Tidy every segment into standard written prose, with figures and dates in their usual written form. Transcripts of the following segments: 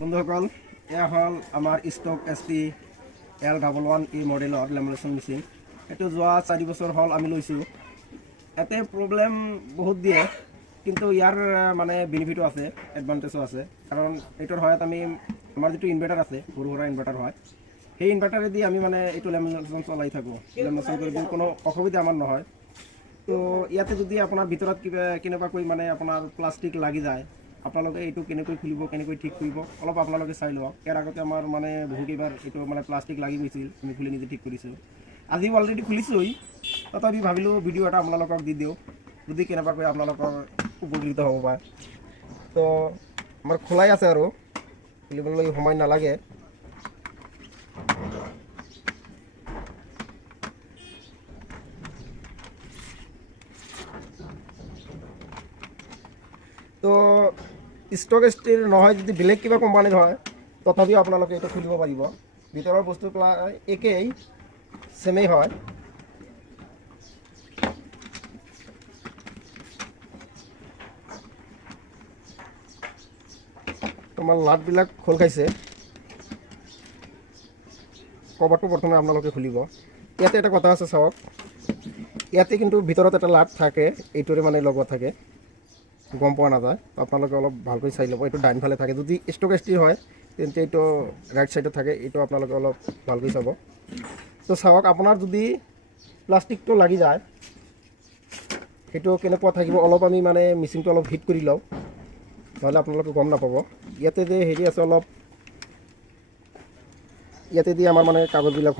বন্ধুসকল, এয়া হ'ল আমাৰ ষ্টক SP L11E মডেলৰ লেমিনেশ্যন মেচিন। এইটো যোৱা 4 বছৰ হ'ল আমি লৈছোঁ। এতে প্ৰব্লেম বহুত দিয়ে, কিন্তু ইয়াৰ মানে বেনিফিটো আছে, এডভান্টেজো আছে। কাৰণ এইটোৰ সহায়ত আমি আমাৰ যিটো ইনভাৰ্টাৰ আছে, সৰু সুৰা ইনভাৰ্টাৰ হয়, সেই ইনভাৰ্টাৰেদি আমি মানে এইটো লেমিনেশ্যন চলাই থাকোঁ। লেমিনেশ্যন কৰিব কোনো অসুবিধা আমাৰ নহয়। তো ইয়াতে যদি আপোনাৰ ভিতৰত কেনেবাকৈ মানে আপোনাৰ প্লাষ্টিক লাগি যায়, আপোনালোকে এইটো কেনেকৈ খুলিব, কেনেকৈ ঠিক কৰিব, অলপ আপোনালোকে চাই লওক। ইয়াৰ আগতে আমাৰ মানে বহুকেইবাৰ এইটো মানে প্লাষ্টিক লাগি গৈছিল, আমি খুলি নিজে ঠিক কৰিছোঁ। আজি অলৰেডি খুলিছোঁই, তথাপি ভাবিলোঁ ভিডিঅ' এটা আপোনালোকক দি দিওঁ, যদি কেনেবাকৈ আপোনালোকৰ উপকৃত হ'ব পাৰে। তো আমাৰ খোলাই আছে আৰু খুলিবলৈ সময় নালাগে। তো ষ্টক ষ্টিল নহয়, যদি বেলেগ কিবা কোম্পানীৰ হয় তথাপিও আপোনালোকে এইটো খুলিব পাৰিব। ভিতৰৰ বস্তু প্ৰায় একেই, ছেমেই হয়। তোমাৰ নাটবিলাক খোল খাইছে, কভাৰটো প্ৰথমে আপোনালোকে খুলিব। ইয়াতে এটা কথা আছে চাওক, ইয়াতে কিন্তু ভিতৰত এটা লাট থাকে, এইটোৰে মানে লগত থাকে, গম পোৱা নাযায়। আপোনালোকে অলপ ভালকৈ চাই ল'ব। এইটো ডাইনফালে থাকে, যদি ষ্টক ষ্টিল হয় তেন্তে এইটো ৰাইট ছাইডত থাকে। এইটো আপোনালোকে অলপ ভালকৈ চাব। তো চাওক, আপোনাৰ যদি প্লাষ্টিকটো লাগি যায় সেইটো কেনেকুৱা থাকিব, অলপ আমি মানে মেচিনটো অলপ হিট কৰি লওঁ, নহ'লে আপোনালোকে গম নাপাব। ইয়াতে যে হেৰি আছে, অলপ ইয়াতে দি আমাৰ মানে কাগজবিলাক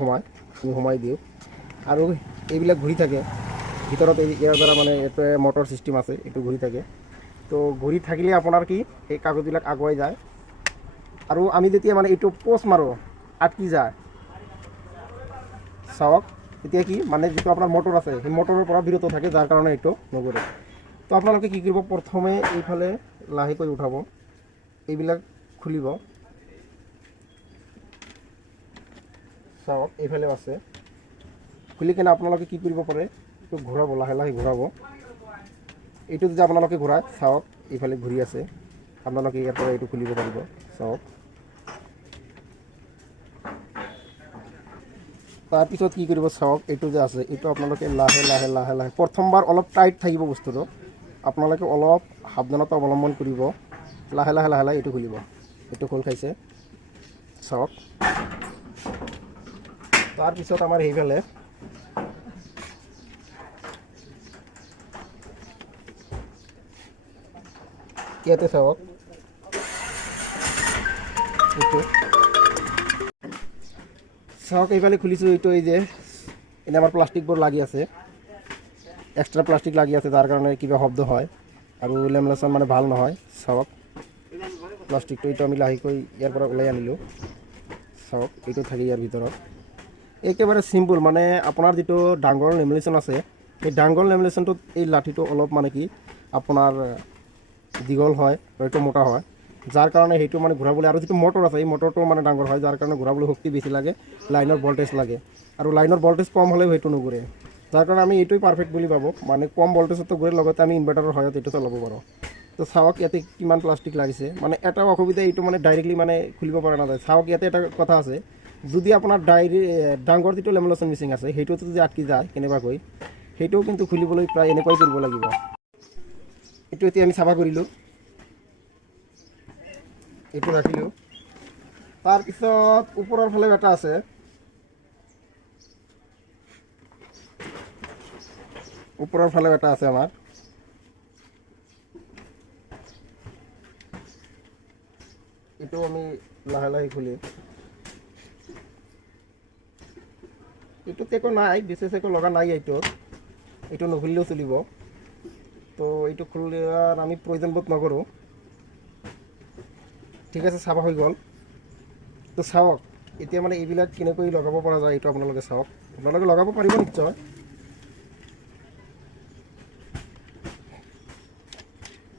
সোমাই দিওঁ, আৰু এইবিলাক ঘূৰি থাকে ভিতৰত। ইয়াৰ দ্বাৰা মানে এইটোৱে মটৰ ছিষ্টেম আছে, এইটো ঘূৰি থাকে। তো ঘূৰি থাকিলে আপোনাৰ কি, এই কাগজবিলাক আগুৱাই যায়। আৰু আমি যেতিয়া মানে এইটো পোষ্ট মাৰোঁ, আটকি যায়, চাওক এতিয়া কি মানে যিটো আপোনাৰ মটৰ আছে, সেই মটৰৰ পৰা বিৰত থাকে, যাৰ কাৰণে এইটো নঘূৰে। তো আপোনালোকে কি কৰিব, প্ৰথমে এইফালে লাহেকৈ উঠাব, এইবিলাক খুলিব। চাওক এইফালেও আছে, খুলি কিনে আপোনালোকে কি কৰিব পাৰে, এইটো ঘূৰাব, লাহে লাহে ঘূৰাব। এইটো যদি আপোনালোকে ঘূৰাই চাওক, এইফালে ঘূৰি আছে, আপোনালোকে ইয়াৰ পৰা এইটো খুলিব পাৰিব। চাওক, তাৰপিছত কি কৰিব, চাওক এইটো যে আছে, এইটো আপোনালোকে লাহে লাহে লাহে লাহে, প্ৰথমবাৰ অলপ টাইট থাকিব বস্তুটো, আপোনালোকে অলপ সাৱধানতা অৱলম্বন কৰিব। লাহে লাহে লাহে লাহে এইটো খুলিব। এইটো খোল খাইছে, চাওক। তাৰপিছত আমাৰ সেইফালে ইয়াতে চাওক, এইটো চাওক, এইফালে খুলিছোঁ। এইটো এই যে এনে আমাৰ প্লাষ্টিকবোৰ লাগি আছে, এক্সট্ৰা প্লাষ্টিক লাগি আছে, যাৰ কাৰণে কিবা শব্দ হয় আৰু লেমিনেশ্যন মানে ভাল নহয়। চাওক প্লাষ্টিকটো, এইটো আমি লাহেকৈ ইয়াৰ পৰা ওলাই আনিলোঁ। চাওক এইটো থাকে ইয়াৰ ভিতৰত, একেবাৰে চিম্পুল। মানে আপোনাৰ যিটো ডাঙৰ লেমিনেশ্যন আছে, সেই ডাঙৰ লেমিনেশ্যনটোত এই লাঠিটো অলপ মানে কি আপোনাৰ দীঘল হয়, হয়তো মোটা হয়, যাৰ কাৰণে সেইটো মানে ঘূৰাবলৈ, আৰু যিটো মটৰ আছে এই মটৰটো মানে ডাঙৰ হয়, যাৰ কাৰণে ঘূৰাবলৈ শক্তি বেছি লাগে, লাইনৰ ভল্টেজ লাগে। আৰু লাইনৰ ভল্টেজ কম হ'লেও সেইটো নুঘূৰে, যাৰ কাৰণে আমি এইটোৱে পাৰফেক্ট বুলি ভাবোঁ। মানে কম ভল্টেজতো ঘূৰে, লগতে আমি ইনভাৰ্টাৰৰ সহায়ত এইটো চলাব পাৰোঁ। তো চাওক ইয়াতে কিমান প্লাষ্টিক লাগিছে। মানে এটা অসুবিধা, এইটো মানে ডাইৰেক্টলি মানে খুলিব পৰা নাযায়। চাওক ইয়াতে এটা কথা আছে, যদি আপোনাৰ ডাঙৰ যিটো লেমিনেশ্যন মেচিন আছে, সেইটোতো যদি আটকি যায় কেনেবাকৈ, সেইটোও কিন্তু খুলিবলৈ প্ৰায় এনেকুৱাই কৰিব লাগিব। এইটো এতিয়া আমি চাফা কৰিলোঁ, এইটো ৰাখিলোঁ। তাৰপিছত ওপৰৰ ফালে এটা আছে, ওপৰৰ ফালে এটা আছে আমাৰ, এইটো আমি লাহে লাহে খুলি, এইটোত একো নাই, বিশেষ একো লগা নাই এইটো নুখুলিলেও চলিব। তো এইটো খোলাৰ আমি প্ৰয়োজন বোধ নকৰোঁ। ঠিক আছে, চাফা হৈ গ'ল। তো চাওক এতিয়া মানে এইবিলাক কেনেকৈ লগাব পৰা যায়, এইটো আপোনালোকে চাওক। আপোনালোকে লগাব পাৰিব নিশ্চয়।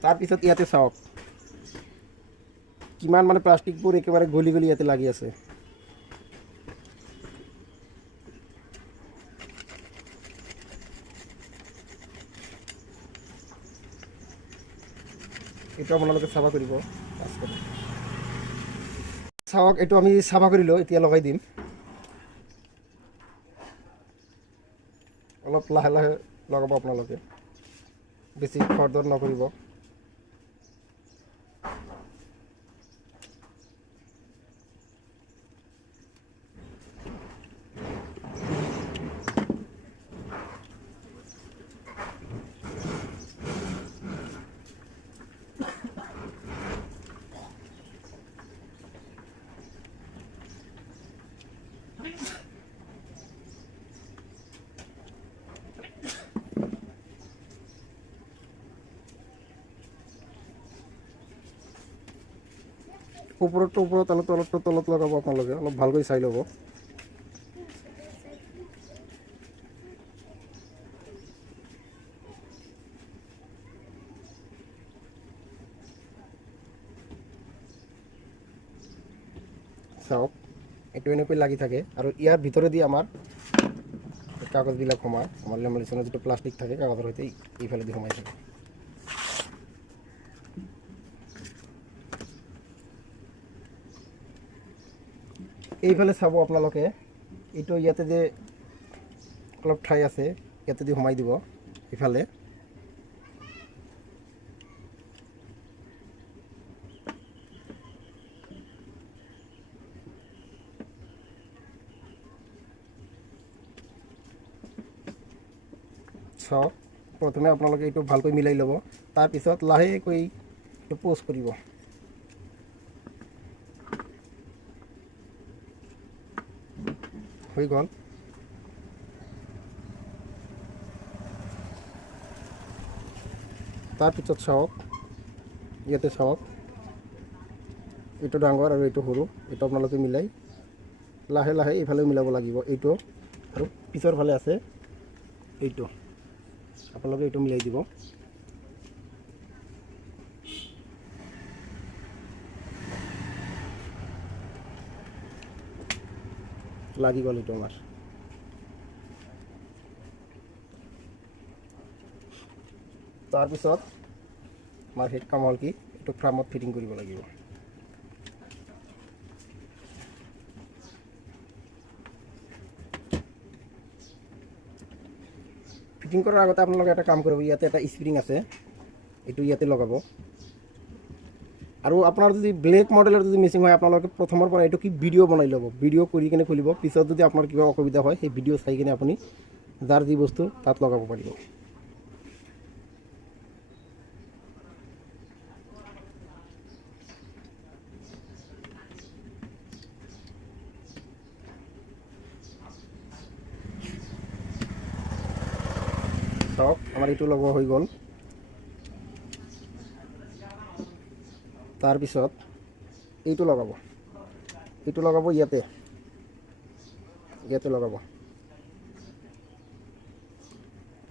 তাৰপিছত ইয়াতে চাওক কিমান মানে প্লাষ্টিকবোৰ একেবাৰে গলি গলি ইয়াতে লাগি আছে। এইটো আপোনালোকে চাফা কৰিব। চাওক এইটো আমি চাফা কৰিলোঁ, এতিয়া লগাই দিম। অলপ লাহে লাহে লগাব আপোনালোকে, বেছি খৰধৰ নকৰিব। ওপৰতটো ওপৰত, তলতটো তলত লগাব আপোনালোকে, অলপ ভালকৈ চাই ল'ব। চাওক এইটো এনেকৈ লাগি থাকে, আৰু ইয়াৰ ভিতৰেদি আমাৰ কাগজবিলাক সোমায়। আমাৰ লেমিনেশ্যনৰ যিটো প্লাষ্টিক থাকে কাগজৰ সৈতে এইফালেদি সোমাই থাকে। এইফালে চাব আপোনালোকে, এইটো ইয়াতে যে অলপ ঠাই আছে, ইয়াতে দি সোমাই দিব ইফালে। চাওক প্ৰথমে আপোনালোকে এইটো ভালকৈ মিলাই ল'ব, তাৰপিছত লাহেকৈ এইটো পোষ্ট কৰিব। হৈ গ'ল। তাৰপিছত চাওক, ইয়াতে চাওক এইটো ডাঙৰ আৰু এইটো সৰু, এইটো আপোনালোকে মিলাই লাহে লাহে এইফালে মিলাব লাগিব। এইটো আৰু পিছৰ ফালে আছে এইটো, আপোনালোকে এইটো মিলাই দিব। লাগি গ'ল এইটো আমাৰ। তাৰপিছত আমাৰ সেই কাম হ'ল কি, এইটো ফ্ৰামত ফিটিং কৰিব লাগিব। ফিটিং কৰাৰ আগতে আপোনালোকে এটা কাম কৰিব, ইয়াতে এটা স্প্ৰিং আছে, এইটো ইয়াতে লগাব। আৰু আপোনাৰ যদি ব্লেক মডেলৰ যদি মেচিন হয়, আপোনালোকে প্ৰথমৰ পৰা এইটো কি ভিডিঅ' বনাই ল'ব, ভিডিঅ' কৰি কিনে খুলিব। পিছত যদি আপোনাৰ কিবা অসুবিধা হয়, সেই ভিডিঅ' চাই কিনে আপুনি যাৰ যি বস্তু তাত লগাব পাৰিব। চাওক আমাৰ এইটো লগোৱা হৈ গ'ল। তাৰপিছত এইটো লগাব, এইটো লগাব ইয়াতে, ইয়াতে লগাব।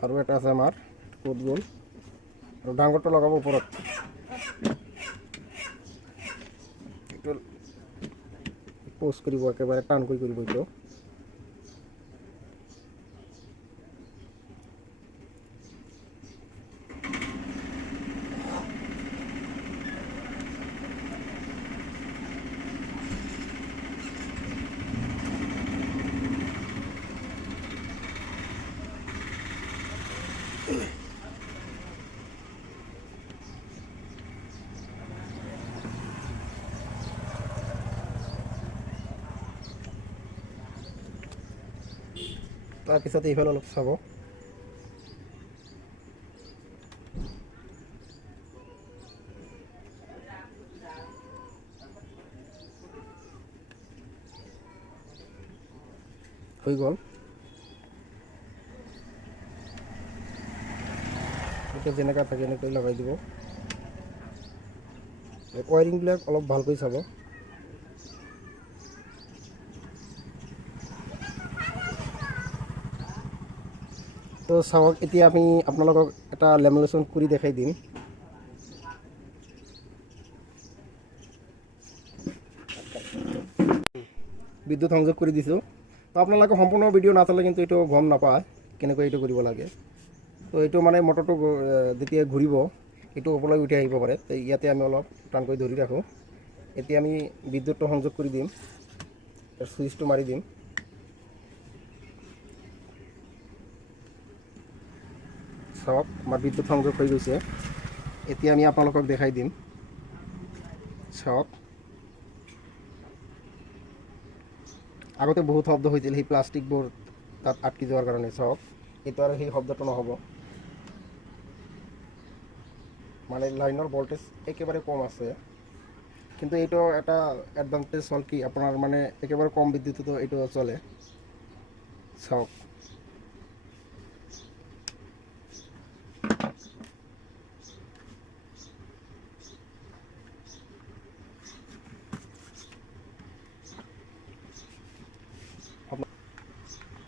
আৰু এটা আছে আমাৰ ক'ত গ'ল, আৰু ডাঙৰটো লগাব ওপৰত। এইটো পোষ্ট কৰিব, একেবাৰে টানকৈ কৰিব এইটো। তাৰপিছত এইফালে অলপ চাব, হৈ গ'ল। এতিয়া যেনেকুৱা থাকে এনেকৈ লগাই দিব। ৱায়াৰিংবিলাক অলপ ভালকৈ চাব। তো চাওক, এতিয়া আমি আপোনালোকক এটা লেমিনেশ্যন কৰি দেখাই দিম। বিদ্যুৎ সংযোগ কৰি দিছোঁ। তো আপোনালোকে সম্পূৰ্ণ ভিডিঅ' নাচালে কিন্তু এইটো গম নাপায় কেনেকৈ এইটো কৰিব লাগে। তো এইটো মানে মটৰটো যেতিয়া ঘূৰিব, এইটো ওপৰলৈ উঠি আহিব পাৰে। তো ইয়াতে আমি অলপ টানকৈ ধৰি ৰাখোঁ, এতিয়া আমি বিদ্যুৎটো সংযোগ কৰি দিম, সুইচটো মাৰি দিম। চাওক আমাৰ বিদ্যুৎ সংযোগ হৈ গৈছে। এতিয়া আমি আপোনালোকক দেখাই দিম। চাওক আগতে বহুত শব্দ হৈছিল সেই প্লাষ্টিকবোৰ তাত আটকি যোৱাৰ কাৰণে। চাওক এইটো আৰু সেই শব্দটো নহ'ব, মানে লাইনৰ ভল্টেজ একেবাৰে কম আছে। কিন্তু এইটো এটা এডভান্টেজ হ'ল কি আপোনাৰ মানে একেবাৰে কম বিদ্যুততো এইটো চলে। চাওক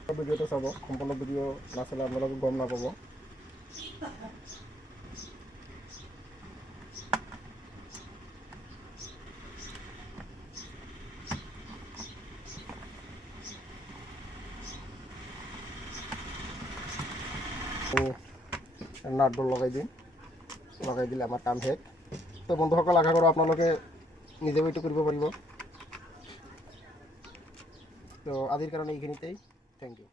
ভিডিঅ'টো চাব, সম্পূৰ্ণ ভিডিঅ' নাচালে আপোনালোকে গম নাপাব। নাটবোৰ লগাই দিম, লগাই দিলে আমাৰ কাম শেষ। তো বন্ধুসকল আশা কৰোঁ আপোনালোকে নিজেও এইটো কৰিব পাৰিব। তো আজিৰ কাৰণে এইখিনিতেই, থেংক ইউ।